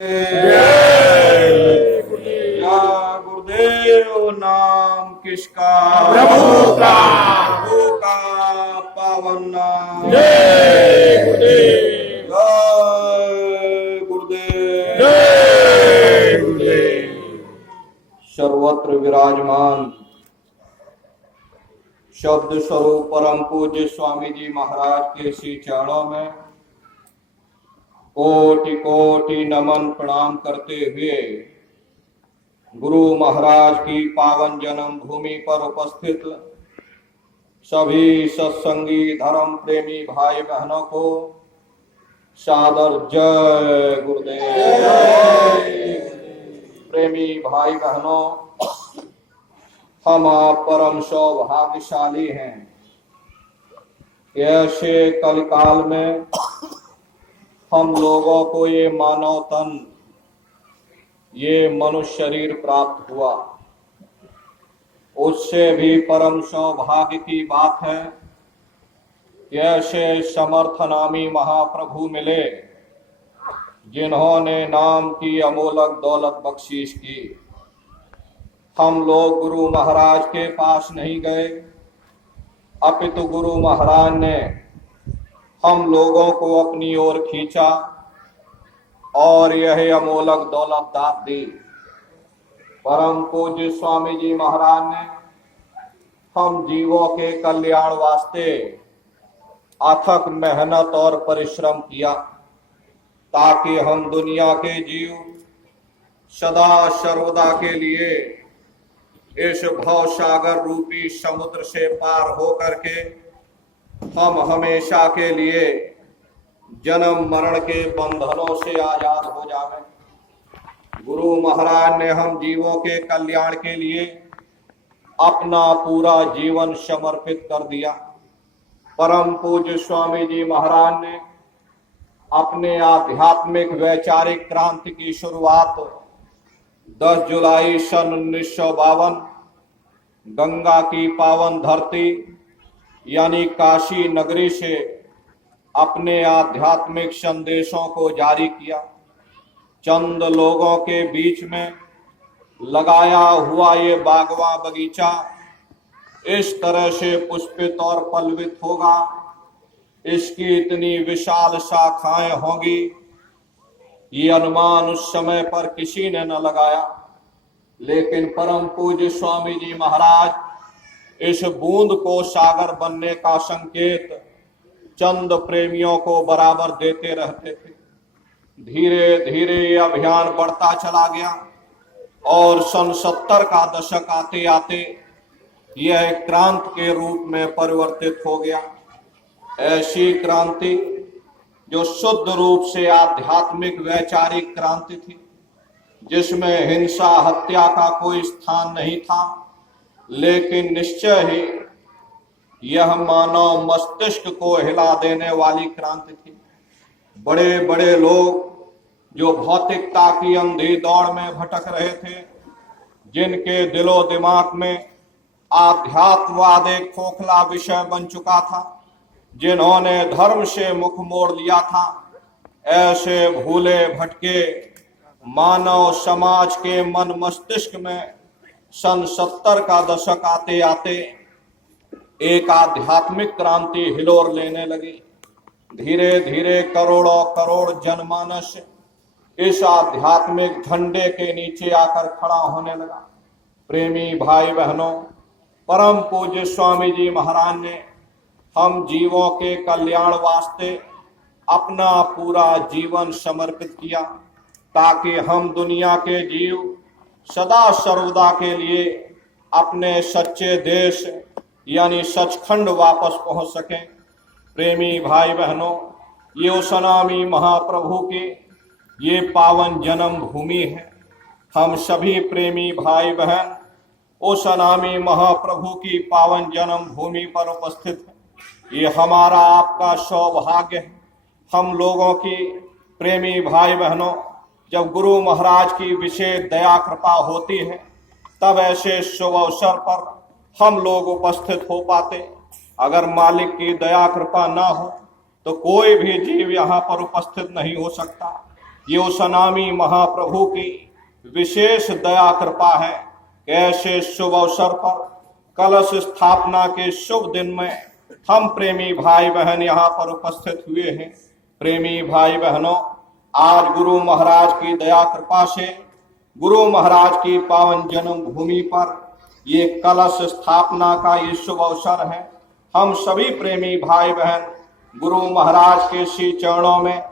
जय गुरुदेव नाम किसका? प्रभु का। प्रभु का पावन नाम। जय गुरुदेव। जय गुरुदेव। जय गुरुदेव। सर्वत्र विराजमान शब्द स्वरूप परम पूज्य स्वामी जी महाराज के श्री चरणों में कोटि कोटि नमन प्रणाम करते हुए गुरु महाराज की पावन जन्म भूमि पर उपस्थित सभी सत्संगी धर्म प्रेमी भाई बहनों को सादर जय गुरुदेव। प्रेमी भाई बहनों, हम आप परम सौभाग्यशाली हैं। ऐसे कलिकाल में हम लोगों को ये मानव तन, ये मनुष्य शरीर प्राप्त हुआ। उससे भी परम सौभाग्य की बात है कि ऐसे समर्थ नामी महाप्रभु मिले जिन्होंने नाम की अमोलक दौलत बख्शीश की। हम लोग गुरु महाराज के पास नहीं गए, अपितु गुरु महाराज ने हम लोगों को अपनी ओर खींचा और यह अमोलक दौलत दात दी। परम पूज्य स्वामी जी महाराज ने हम जीवों के कल्याण वास्ते अथक मेहनत और परिश्रम किया ताकि हम दुनिया के जीव सदा सर्वदा के लिए इस भवसागर रूपी समुद्र से पार होकर के हम हमेशा के लिए जन्म मरण के बंधनों से आजाद हो जावें। गुरु महाराज ने हम जीवों के कल्याण के लिए अपना पूरा जीवन समर्पित कर दिया। परम पूज्य स्वामी जी महाराज ने अपने आध्यात्मिक वैचारिक क्रांति की शुरुआत 10 जुलाई सन 1952 गंगा की पावन धरती यानी काशी नगरी से अपने आध्यात्मिक संदेशों को जारी किया। चंद लोगों के बीच में लगाया हुआ ये बागवा बगीचा इस तरह से पुष्पित और पल्लवित होगा, इसकी इतनी विशाल शाखाएं होंगी, ये अनुमान उस समय पर किसी ने न लगाया। लेकिन परम पूज्य स्वामी जी महाराज इस बूंद को सागर बनने का संकेत चंद प्रेमियों को बराबर देते रहते थे। धीरे धीरे ये अभियान बढ़ता चला गया और सन 70 का दशक आते आते यह क्रांति के रूप में परिवर्तित हो गया। ऐसी क्रांति जो शुद्ध रूप से आध्यात्मिक वैचारिक क्रांति थी, जिसमें हिंसा हत्या का कोई स्थान नहीं था, लेकिन निश्चय ही यह मानव मस्तिष्क को हिला देने वाली क्रांति थी। बड़े बड़े लोग जो भौतिकता की अंधी दौड़ में भटक रहे थे, जिनके दिलो दिमाग में आध्यात्मवाद एक खोखला विषय बन चुका था, जिन्होंने धर्म से मुख मोड़ लिया था, ऐसे भूले भटके मानव समाज के मन मस्तिष्क में सन 70 का दशक आते आते एक आध्यात्मिक क्रांति हिलोर लेने लगी। धीरे धीरे करोड़ों करोड़ जनमानस इस आध्यात्मिक झंडे के नीचे आकर खड़ा होने लगा। प्रेमी भाई बहनों, परम पूज्य स्वामी जी महाराज ने हम जीवों के कल्याण वास्ते अपना पूरा जीवन समर्पित किया ताकि हम दुनिया के जीव सदा सर्वदा के लिए अपने सच्चे देश यानी सचखंड वापस पहुंच सकें। प्रेमी भाई बहनों, ये उस अनामी महाप्रभु की ये पावन जन्म भूमि है। हम सभी प्रेमी भाई बहन उस अनामी महाप्रभु की पावन जन्म भूमि पर उपस्थित हैं। ये हमारा आपका सौभाग्य है। हम लोगों की प्रेमी भाई बहनों, जब गुरु महाराज की विशेष दया कृपा होती है तब ऐसे शुभ अवसर पर हम लोग उपस्थित हो पाते। अगर मालिक की दया कृपा ना हो तो कोई भी जीव यहाँ पर उपस्थित नहीं हो सकता। ये उस अनामी महाप्रभु की विशेष दया कृपा है कि ऐसे शुभ अवसर पर कलश स्थापना के शुभ दिन में हम प्रेमी भाई बहन यहाँ पर उपस्थित हुए हैं। प्रेमी भाई बहनों, आज गुरु महाराज की दया कृपा से गुरु महाराज की पावन जन्म भूमि पर ये कलश स्थापना का ये शुभ अवसर है। हम सभी प्रेमी भाई बहन गुरु महाराज के श्री चरणों में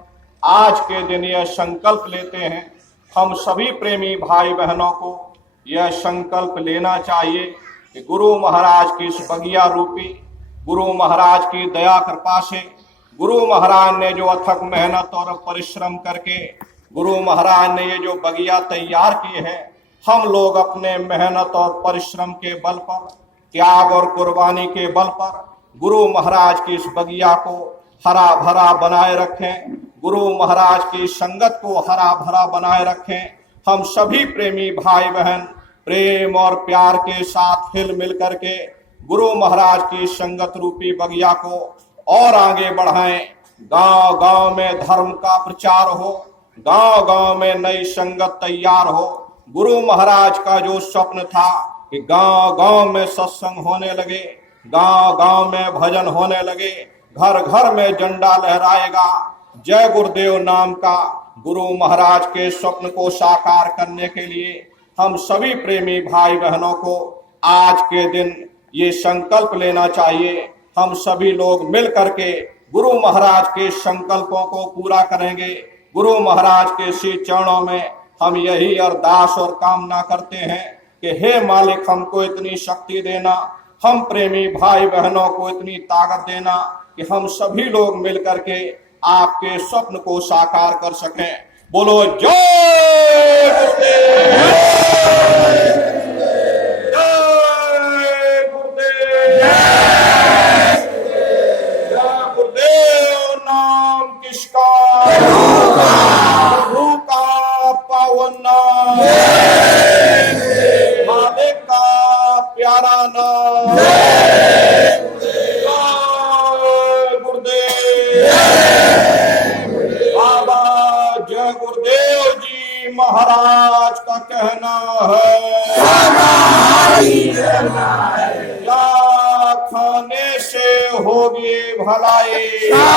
आज के दिन यह संकल्प लेते हैं। हम सभी प्रेमी भाई बहनों को यह संकल्प लेना चाहिए कि गुरु महाराज की इस बगिया रूपी गुरु महाराज की दया कृपा से गुरु महाराज ने जो अथक मेहनत और परिश्रम करके गुरु महाराज ने ये जो बगिया तैयार की है, हम लोग अपने मेहनत और परिश्रम के बल पर, त्याग और कुर्बानी के बल पर गुरु महाराज की इस बगिया को हरा भरा बनाए रखें, गुरु महाराज की संगत को हरा भरा बनाए रखें। हम सभी प्रेमी भाई बहन प्रेम और प्यार के साथ हिल मिल करके गुरु महाराज की संगत रूपी बगिया को और आगे बढ़ाएं। गांव गांव में धर्म का प्रचार हो, गांव गांव में नई संगत तैयार हो। गुरु महाराज का जो स्वप्न था कि गांव गांव में सत्संग होने लगे, गांव गांव में भजन होने लगे, घर घर में झंडा लहराएगा, जय गुरुदेव नाम का गुरु महाराज के स्वप्न को साकार करने के लिए हम सभी प्रेमी भाई बहनों को आज के दिन ये संकल्प लेना चाहिए। हम सभी लोग मिल करके गुरु महाराज के संकल्पों को पूरा करेंगे। गुरु महाराज के श्री चरणों में हम यही अरदास और कामना करते हैं कि हे मालिक, हमको इतनी शक्ति देना, हम प्रेमी भाई बहनों को इतनी ताकत देना कि हम सभी लोग मिल करके आपके स्वप्न को साकार कर सकें। बोलो जय गुरुदेव, जय गुरुदेव, जय गुरुदेव। नाम किसका? प्रभु का पावन नाम, मालिक का प्यारा नाम। महाराज का कहना है क्या खाने से होगी भलाई, क्या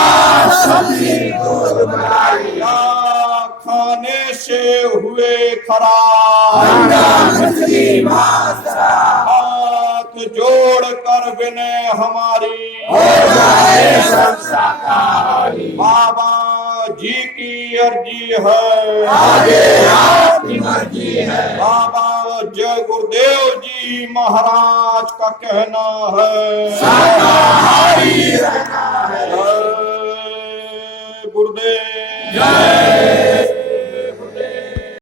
खाने से हुए खराब, हाथ जोड़ कर विनय हमारी बाबा जी की अर्जी है, आपकी मर्जी है। बाबा जय गुरुदेव जी महाराज का कहना है शाकाहारी रहना है। जय गुरुदेव, जय